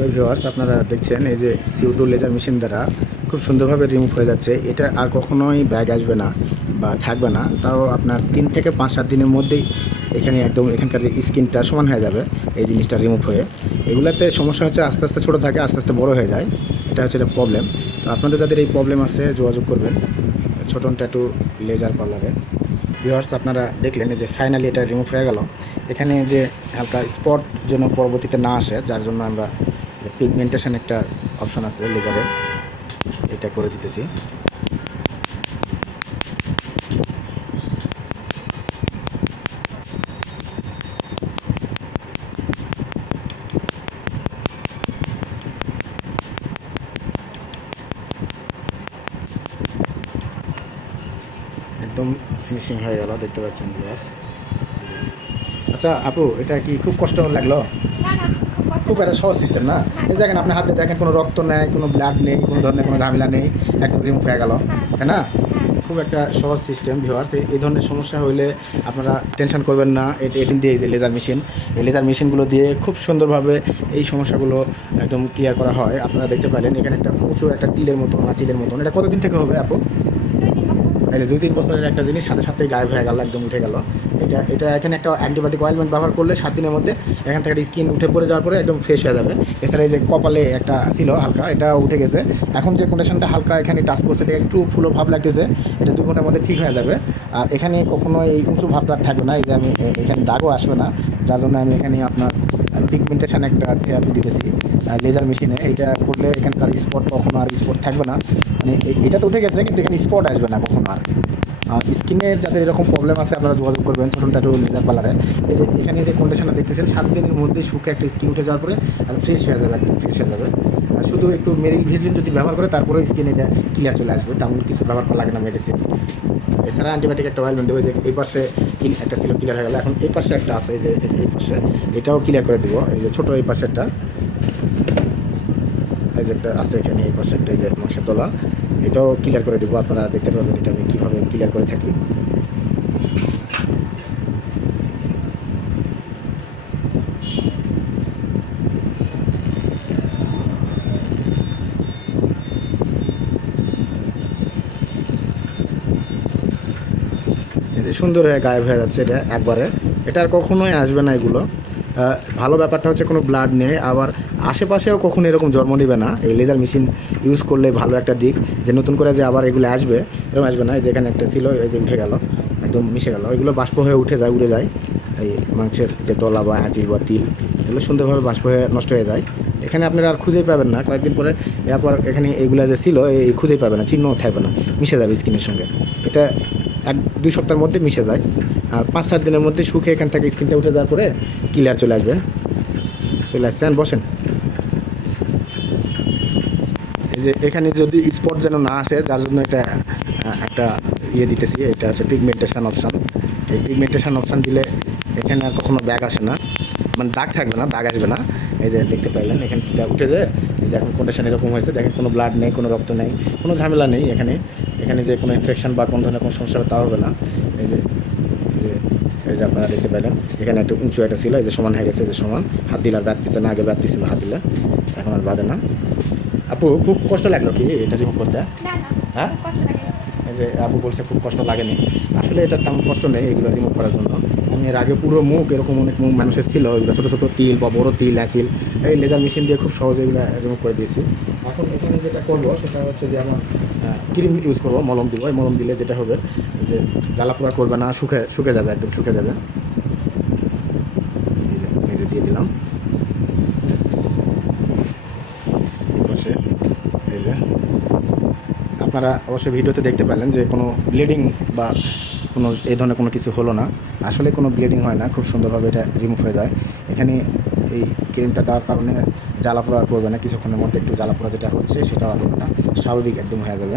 তো ভিউয়ার্স, আপনারা দেখছেন এই যে CO2 লেজার মেশিন দ্বারা খুব সুন্দরভাবে রিমুভ হয়ে যাচ্ছে। এটা আর কখনোই ব্যাগ আসবে না বা থাকবে না। তাও আপনার 3 থেকে 5-7 দিনের মধ্যেই এখানে একদম এখানকার যে স্কিনটা সমান হয়ে যাবে এই জিনিসটা রিমুভ হয়ে। এগুলাতে সমস্যা হচ্ছে আস্তে আস্তে ছোটো থাকে, আস্তে আস্তে বড় হয়ে যায়। এটা হচ্ছে একটা প্রবলেম। তো আপনাদের যাদের এই প্রবলেম আছে যোগাযোগ করবেন ছোটন ট্যাটু লেজার পার্লারে। ভিউয়ার্স, আপনারা দেখলেন যে ফাইনালি এটা রিমুভ হয়ে গেল। এখানে যে হালকা স্পট যেন পরবর্তীতে না আসে, যার জন্য আমরা যে পিগমেন্টেশন একটা অপশন আছে লেজারের, এটা করে দিতেছি। একদম ফিনিশিং হয়ে গেল, দেখতে পাচ্ছেন ভিউয়ার্স। আচ্ছা আপু, এটা কি খুব কষ্ট লাগলো? না না, খুব একটা সহজ সিস্টেম না? এই দেখেন আপনার হাতে, দেখেন কোনো রক্ত নেই, কোনো ব্লাড নেই, কোনো ধরনের কোনো ঝামেলা নেই, একদম রিমুভ হয়ে গেল, তাই না? খুব একটা সহজ সিস্টেম ভিউয়ার্স। এই ধরনের সমস্যা হলে আপনারা টেনশন করবেন না। এটি দিয়ে যে লেজার মেশিন, এই লেজার মেশিনগুলো দিয়ে খুব সুন্দরভাবে এই সমস্যাগুলো একদম ক্লিয়ার করা হয়। আপনারা দেখতে পেলেন এখানে একটা উঁচু একটা তিলের মতন, চিলের মতন। এটা কতদিন থেকে হবে আপু? 2-3 বছর। এই যে 2-3 বছরের একটা জিনিস সাথে সাথেই গায়েব হয়ে গেল, একদম উঠে গেল। এটা এখানে একটা অ্যান্টিবায়োটিক অয়েলমেন্ট ব্যবহার করলে 7 দিনের মধ্যে এখান থেকে স্কিন উঠে পড়ে যাওয়ার পরে একদম ফ্রেশ হয়ে যাবে। এছাড়া এই যে কপালে একটা ছিল হালকা, এটা উঠে গেছে। এখন যে কন্ডিশনটা হালকা এখানে টাচ করছে, এটা একটু ফুলো ভাব লাগতেছে, এটা 2 ঘন্টার মধ্যে ঠিক হয়ে যাবে। আর এখানে কখনো এই উঁচু ভাবটা থাকবে না। এই যে আমি এখানে দাগও আসবে না, যার জন্য আমি এখানে আপনার পিগমেন্টেশন একটা থেরাপি দিতেছি লেজার মেশিনে। এইটা করলে এখানকার স্পট কখনো আর স্পট থাকবে না। মানে এটা তো উঠে গেছে, কিন্তু এখানে স্পট আসবে না কখনো আর। স্কিনের যাদের এরকম প্রবলেম আছে আপনারা যোগাযোগ করবেন ছোটন ট্যাটু লেজার পার্লারে। এই যে এখানে যে কন্ডিশনটা দেখতেছেন, 7 দিনের মধ্যে শুকে একটা স্কিন উঠে যাওয়ার পরে আর ফ্রেশ হয়ে যাবে, একদম ফ্রেশ হয়ে যাবে। শুধু একটু মেরিল ভিজিন যদি ব্যবহার করে তারপরেও স্কিন এটা ক্লিয়ার চলে আসবে, তেমন কিছু ব্যবহার করা লাগে না মেডিসিন। এছাড়া অ্যান্টিবায়োটিক একটা অয়েলমেন্ট দেবো। যে এই পাশে একটা ছিল, ক্লিয়ার হয়ে গেল। এখন এই পাশে একটা আছে, এই যে এই পাশে, এটাও ক্লিয়ার করে দেবো। এই যে ছোটো এই পাশেরটা, এই যে একটা আছে এখানে এই পাশে একটা, এই যে মাংসের দলা, এটাও ক্লিয়ার করে দেবো। আপনারা দেখতে পাবেন এটা আমি কীভাবে ক্লিয়ার করে থাকি। সুন্দর হয়ে গায়েব হয়ে যাচ্ছে এটা একবারে। এটা আর কখনোই আসবে না এগুলো। ভালো ব্যাপারটা হচ্ছে কোনো ব্লাড নেই, আবার আশেপাশেও কখনো এরকম জন্ম নেবে না। এই লেজার মেশিন ইউজ করলে ভালো একটা দিক, যে নতুন করে যে আবার এগুলো আসবে এরকম আসবে না। যেখানে একটা ছিল এই যে উঠে গেল, একদম মিশে গেল, এগুলো বাষ্প হয়ে উঠে যায়, উড়ে যায়। এই মাংসের যে দলা বা আঁচিল বা তিল, এগুলো সুন্দরভাবে বাষ্প হয়ে নষ্ট হয়ে যায়। এখানে আপনারা আর খুঁজেই পাবেন না। কয়েকদিন পরে এরপর এখানে এইগুলো যে ছিল এই খুঁজেই পাবে না, চিহ্নও থাকবে না, মিশে যাবে স্কিনের সঙ্গে। এটা 1-2 সপ্তাহের মধ্যে মিশে যায়। আর 5-7 দিনের মধ্যে শুকে এখান থেকে স্কিনটা উঠে যাওয়ার পরে ক্লিয়ার চলে আসবে। চলে আসছেন, বসেন। এই যে এখানে যদি স্পট যেন না আসে, যার জন্য এটা একটা দিতেছি। এটা হচ্ছে পিগমেন্টেশন অপশান। এই পিগমেন্টেশন অপশান দিলে এখানে আর কখনো দাগ আসে না, মানে দাগ থাকবে না, দাগ আসবে না। এই যে দেখতে পাইলেন এখানে কীটা উঠে যায়। এই যে এখন কন্ডিশন এরকম হয়েছে, দেখেন কোনো ব্লাড নেই, কোনো রক্ত নেই, কোনো ঝামেলা নেই এখানে। এখানে যে কোনো ইনফেকশন বা কোনো ধরনের কোনো সমস্যা হবে তাও হবে না। এই যে এই যে এই যে আপনারা দেখতে পাইলেন এখানে একটা উঁচু একটা ছিল, এই যে সমান হয়ে গেছে, যে সমান। হাত দিলে আর বাঁধতেছে না, আগে বাঁধতেছিল হাত দিলে, এখন আর বাঁধে না। আপু, খুব কষ্ট লাগলো কি এটা রিমুভ করতে? না না, হ্যাঁ, খুব কষ্ট লাগে। এই যে আপু বলছে খুব কষ্ট লাগেনি। আসলে এটা তেমন কষ্ট নেই এগুলো রিমুভ করার জন্য। আমি এর আগে পুরো মুখ এরকম অনেক মুখ মানুষের ছিল, এগুলো ছোটো ছোটো তিল বা বড়ো তিল, অ্যাচিল, এই লেজার মেশিন দিয়ে খুব সহজে এগুলো রিমুভ করে দিয়েছি। এখন এখানে যেটা করবো সেটা হচ্ছে যে আমার ক্রিম ইউজ করবো, মলম দিব। এই মলম দিলে যেটা হবে যে জ্বালাপোড়া করবে না, শুকে যাবে, একদম শুকে যাবে। এই যে দিয়ে দিলাম বসে। এই যে আপনারা অবশ্যই ভিডিওতে দেখতে পেলেন যে কোনো ব্লিডিং বা কোনো এই ধরনের কোনো কিছু হলো না। আসলে কোনো ব্লিডিং হয় না, খুব সুন্দরভাবে এটা রিমুভ হয়ে যায়। এখানে এই ক্রিমটা দেওয়ার কারণে জ্বালাপোড়া করবে না, কিছুক্ষণের মধ্যে একটু জ্বালাপোড়া যেটা হচ্ছে সেটাও আর হবে না, স্বাভাবিক একদম হয়ে যাবে।